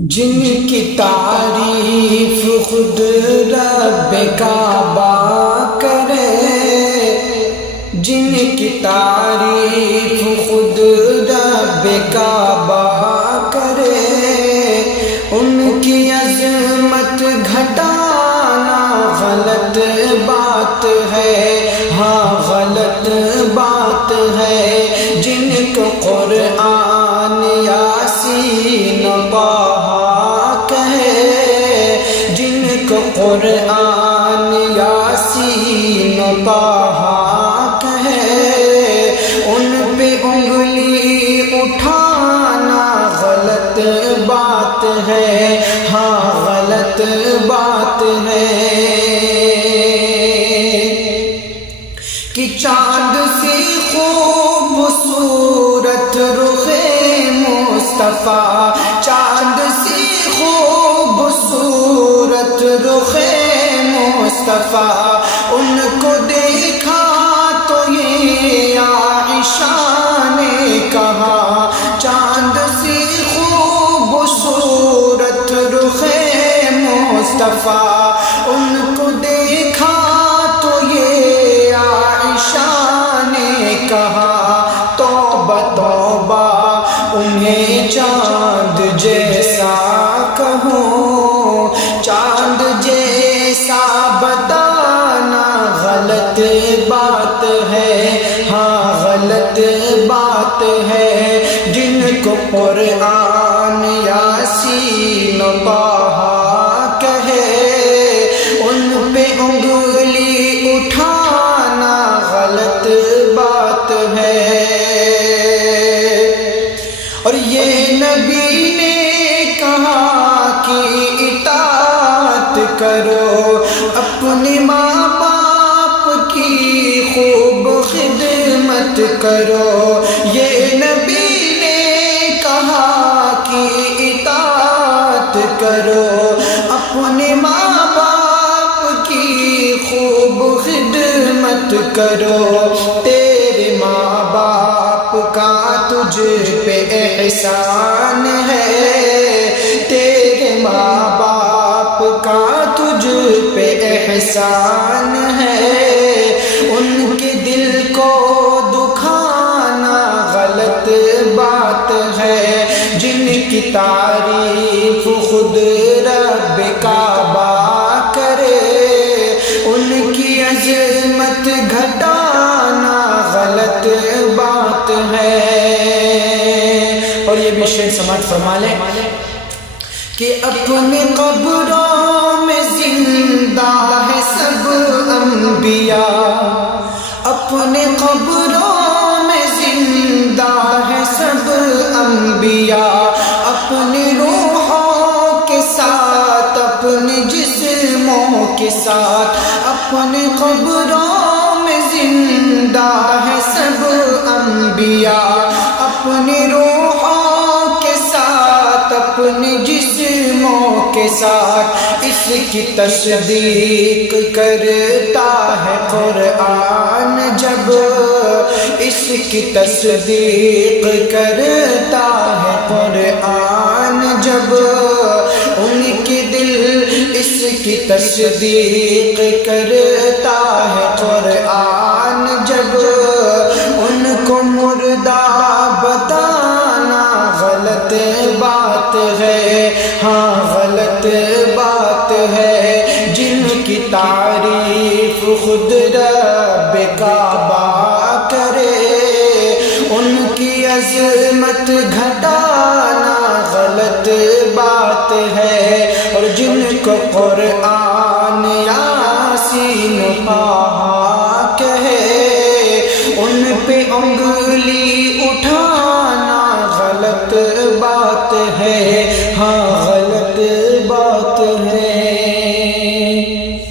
جن کی تعریف خود رب کعبہ کرے، جن کی تعریف خود رب کعبہ کرے، ان کی عظمت گھٹانا غلط بات ہے، ہاں غلط بات ہے۔ جن کو قرآن یاسین قرآن یاسین طٰہٰ کہے، ان پہ انگلی اٹھانا غلط بات ہے، ہاں غلط بات ہے۔ کہ چاند سی خوبصورت رخ مصطفیٰ، چاند سی خوبصورت رخ مصطفیٰ، ان کو دیکھا تو یہ عائشہ نے کہا، چاند سی خوبصورت رخ مصطفیٰ، ان کو دیکھا تو یہ عائشہ نے کہا، توبہ توبہ انہیں چاند جیسا کہوں، چاند جیسا بتانا غلط بات ہے، ہاں غلط بات ہے۔ جن کو قرآن یاسین طٰہٰ کہے، ان پہ انگلی اٹھانا غلط بات ہے۔ اور یہ نبی نے کہا کہ اطاعت کرو، اپنے ماں باپ کی خوب خدمت کرو۔ یہ نبی نے کہا کہ اطاعت کرو، اپنے ماں باپ کی خوب خدمت کرو۔ تیرے ماں باپ کا تجھ پہ احسان ہے، تیرے ماں باپ کا تجھ پہ احسان ہے، ان کے دل کو دکھانا غلط بات ہے۔ جن کی تعریف خود رب کعبہ کرے، ان کی عظمت گھٹانا غلط بات ہے۔ اور یہ بھی شعر سماعت فرما لیں کہ اپنے قبروں میں زندہ ہے سب انبیاء، اپنے قبروں میں زندہ ہے سب انبیاء، اپنی روحوں کے ساتھ اپنے جسموں کے ساتھ، اپنے قبروں میں زندہ ہے سب انبیاء، اپنی روحوں کے ساتھ اپنے جسموں کے ساتھ۔ اس کی تصدیق کرتا ہے قرآن جب، اس کی تصدیق کرتا ہے قرآن جب، ان کے دل اس کی تصدیق کرتا ہے قرآن جب، ان کو مردہ بتانا غلط بات ہے، ہاں غلط بات ہے۔ جن کی تعریف خود رب کعبہ کرے، ان کی عظمت گھٹانا غلط بات ہے۔ اور جن کو قرآن یاسین طٰہٰ کہے، ان پہ انگلی اٹھانا غلط بات ہے، ہاں